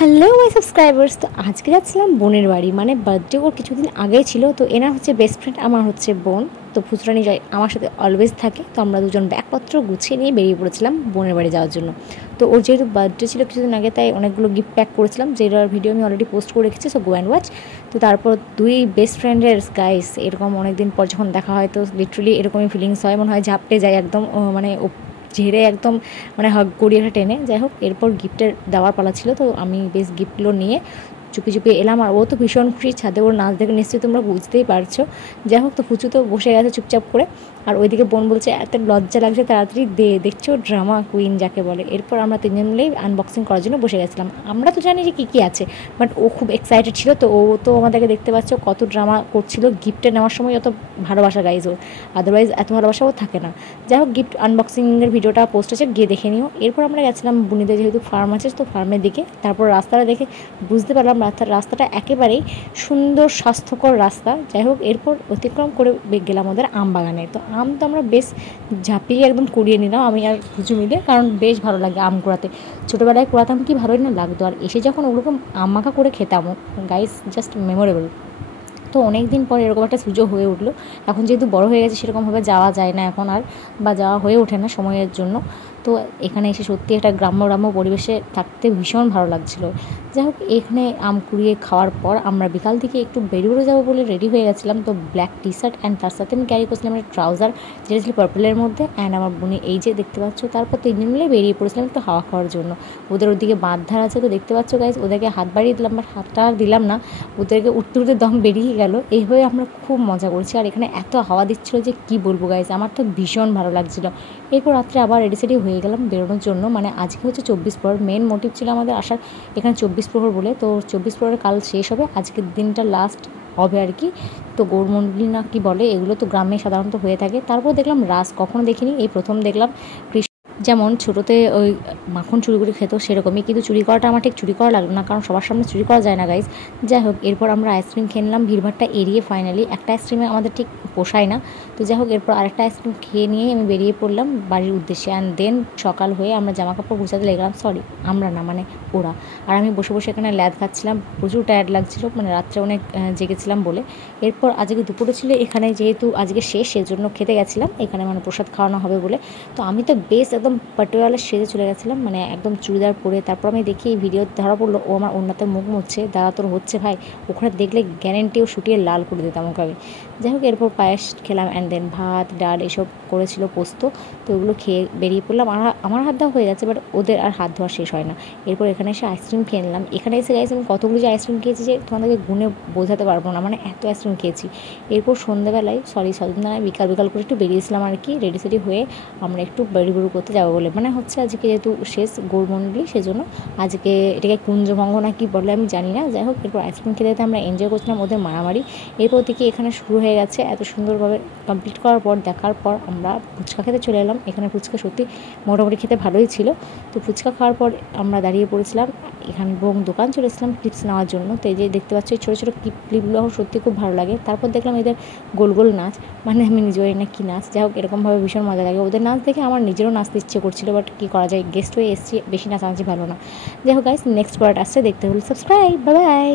Hello my subscribers. তো আজকে যাচ্ছিলাম বোনের বাড়ি, মানে বার্থডে ওর কিছুদিন আগেই ছিল। তো এনার হচ্ছে বেস্ট ফ্রেন্ড, আমার হচ্ছে বোন। তো ফুচরানি জয় আমার সাথে অলওয়েজ থাকে। তো আমরা দুজন ব্যাগপত্র গুছিয়ে নিয়ে বেরিয়ে পড়েছিলাম বোনের বাড়ি যাওয়ার জন্য। তো ওর যেহেতু বার্থডে ছিল কিছুদিন আগে, তাই অনেকগুলো গিফট প্যাক করেছিলাম, যেটার ভিডিও আমি অলরেডি পোস্ট করে রেখেছি, সো গো অ্যান্ড ওয়াচ। তো তারপর দুই বেস্ট ফ্রেন্ডের গাইস এরকম অনেকদিন পর যখন দেখা হয়, তো লিটারালি এরকমই ফিলিংস হয়, মনে হয় ঝাপটে যায় একদম, মানে ঝেড়ে একদম, মানে হাগ করিয়ে টেনে। যাই হোক, এরপর গিফটের দেওয়ার পালা ছিল, তো আমি বেশ গিফটগুলো নিয়ে চুপি চুপি এলাম। আর ও তো ভীষণ খুশি, ছাদে ওর নাচ দেখে নিশ্চয়ই তোমরা বুঝতেই পারছো। যাই হোক, তো ফুচু তো বসে গেছে চুপচাপ করে। আর ওইদিকে বোন বলছে এত লজ্জা লাগছে, তাড়াতাড়ি দেখছো ড্রামা কুইন যাকে বলে। এরপর আমরা তিনজন মিলেই আনবক্সিং করার জন্য বসে গেছিলাম। আমরা তো জানি যে কী কী আছে, বাট ও খুব এক্সাইটেড ছিল। তো ও তো আমাদেরকে দেখতে পাচ্ছ কত ড্রামা করছিল গিফটে নেওয়ার সময়, যত ভালোবাসা গাইজ ওর, আদারওয়াইজ এত ভালোবাসা ও থাকে না। যাই হোক, গিফট আনবক্সিংয়ের ভিডিওটা পোস্ট আছে, গিয়ে দেখে নিও। এরপর আমরা গেছিলাম বুনিদের, যেহেতু ফার্ম আছে, তো ফার্মের দিকে। তারপর রাস্তাটা দেখে বুঝতে পারলাম রাস্তাটা একেবারেই সুন্দর স্বাস্থ্যকর রাস্তা। যাই হোক, এরপর অতিক্রম করে গেলাম ওদের আম বাগানে। তো আম তো আমরা বেশ ঝাঁপিয়ে একদম কুড়িয়ে নিলাম, আমি আর পুজো মিলে, কারণ বেশ ভালো লাগে আম কুড়াতে। ছোটোবেলায় কুড়াতাম, কি ভালোই না লাগতো। আর এসে যখন ওরকম আম মাখা করে খেতাম, গাইস জাস্ট মেমোরেবল। তো অনেক দিন পর এরকম একটা সুযোগ হয়ে উঠলো। এখন যেহেতু বড় হয়ে গেছে, সেরকমভাবে যাওয়া যায় না এখন আর, বা যাওয়া হয়ে ওঠে না সময়ের জন্য। তো এখানে এসে সত্যি একটা গ্রাম্য পরিবেশে থাকতে ভীষণ ভালো লাগছিলো। যাই হোক, এখানে আম কুড়িয়ে খাওয়ার পর আমরা বিকাল থেকে একটু বেরিয়ে যাবো বলে রেডি হয়ে গেছিলাম। তো ব্ল্যাক টি শার্ট অ্যান্ড তার সাথে আমি ক্যারি করছিলাম একটা ট্রাউজার, যেটা ছিল পার্পলের মধ্যে। অ্যান্ড আমার বোনে এই যে দেখতে পাচ্ছ, তারপর তিনজন মিলে বেরিয়ে পড়েছিলাম একটু হাওয়া খাওয়ার জন্য। ওদের ওদিকে বাঁধধার আছে, তো দেখতে পাচ্ছ গাইজ, ওদেরকে হাত বাড়িয়ে দিলাম, বাট হাতটা আর দিলাম না, ওদেরকে উঠতে উঠতে দম বেরিয়ে গেল। এইভাবে আমরা খুব মজা করছি। আর এখানে এত হাওয়া দিচ্ছিলো যে কী বলবো গাইজ, আমার তো ভীষণ ভালো লাগছিলো। এরপর রাত্রে আবার রেডি সেডি হয়ে গেলাম বেরোনোর জন্য। মানে আজকে হচ্ছে 24 প্রহর, মেন মোটিভ ছিল আমাদের আসার এখানে 24 প্রহর বলে। তো 24 প্রহরের কাল শেষ হবে, আজকের দিনটা লাস্ট হবে আর কি। তো গৌরমন্ডলী না কি বলে, এগুলো তো গ্রামে সাধারণত হয়ে থাকে। তারপর দেখলাম রাস, কখনো দেখিনি, এই প্রথম দেখলাম। যেমন ছোটোতে ওই মাখন চুরি করে খেত, সেরকমই, কিন্তু চুরি করাটা আমার ঠিক চুরি করা লাগলো না, কারণ সবার সামনে চুরি করা যায় না গাইজ। যাই হোক, এরপর আমরা আইসক্রিম খেয়ে নিলাম, ভিড়ভাড়টা এড়িয়ে। ফাইনালি একটা আইসক্রিমে আমাদের ঠিক পোষায় না। তো যাই হোক, এরপর আরেকটা আইসক্রিম খেয়ে নিয়ে আমি বেরিয়ে পড়লাম বাড়ির উদ্দেশ্যে। অ্যান্ড দেন সকাল হয়ে আমরা জামা কাপড় গুছাতে লেগেলাম, সরি আমরা না, মানে ওরা। আর আমি বসে বসে এখানে ল্যাদ খাচ্ছিলাম, প্রচুর টায়ার্ড লাগছিলো, মানে রাত্রে অনেক জেগেছিলাম বলে। এরপর আজকে দুপুরে ছিল এখানে, যেহেতু আজকে শেষ, সেজন্য খেতে গেছিলাম এখানে, মানে প্রসাদ খাওয়ানো হবে বলে। তো আমি তো বেশ একদম পাটোয়ালা সেজে চলে গেছিলাম, মানে একদম চুড়িদার পরে। তারপর আমি দেখি এই ভিডিও ধরা পড়লো, ও আমার ওনাতে মুখ মুছছে, দাঁড়া তোর হচ্ছে ভাই, ওখানে দেখলে গ্যারেন্টি ও শুটিয়ে লাল করে দিতাম ওকে আমি। যাই হোক, এরপর পায়েস খেলাম, অ্যান্ড দেন ভাত ডাল এসব করেছিল, পোস্ত। তো ওগুলো খেয়ে বেরিয়ে পড়লাম। আমার হাত ধোয়া হয়ে গেছে, বাট ওদের আর হাত ধোয়া শেষ হয় না। এরপর এখানে এসে আইসক্রিম খেয়ে নিলাম। এখানে এসে গেছি আমি কতগুলো যে আইসক্রিম খেয়েছি যে তোমাদেরকে গুণে বোঝাতে পারবো না, মানে এত আইসক্রিম খেয়েছি। এরপর সন্ধ্যাবেলায়, সন্ধ্যাবেলায় বিকাল করে একটু বেরিয়েছিলাম আর কি, রেডি সেডি হয়ে আমরা একটু বেড়ি করতে যাবো বলে। মানে হচ্ছে আজকে যেহেতু শেষ গৌরমন্ডলী, সেজন্য আজকে এটাকে কুঞ্জভঙ্গ না কি বলে আমি জানি না। যাই হোক, এরপর আইসক্রিম খেতে আমরা এনজয় করছিলাম ওদের মারামারি। এরপর থেকে এখানে শুরু হয়ে গেছে। এত সুন্দরভাবে কমপ্লিট করার পর, দেখার পর আমরা ফুচকা খেতে চলে এলাম। এখানে ফুচকা সত্যি মোটামুটি খেতে ভালোই ছিল। তো ফুচকা খাওয়ার পর আমরা দাঁড়িয়ে পড়েছিলাম এখানে, এবং দোকান চলেছিলাম ক্লিপস নেওয়ার জন্য। তো এই যে দেখতে পাচ্ছ, এই ছোটো ছোটো ক্লিপগুলো সত্যি খুব ভালো লাগে। তারপর দেখলাম এদের গোল গোল নাচ, মানে আমি নিজেও না কি নাচ। যাই হোক, এরকমভাবে ভীষণ মজা লাগে ওদের নাচ দেখে, আমার নিজেরও নাচতে ইচ্ছে করছিল, বাট কী করা যায়, গেস্ট হয়ে এসেছি, বেশি নাচানাচি ভালো না। যাই হোক গাইস, নেক্সট পার্ট আসছে, দেখতে হলে সাবস্ক্রাইব, বাই বাই।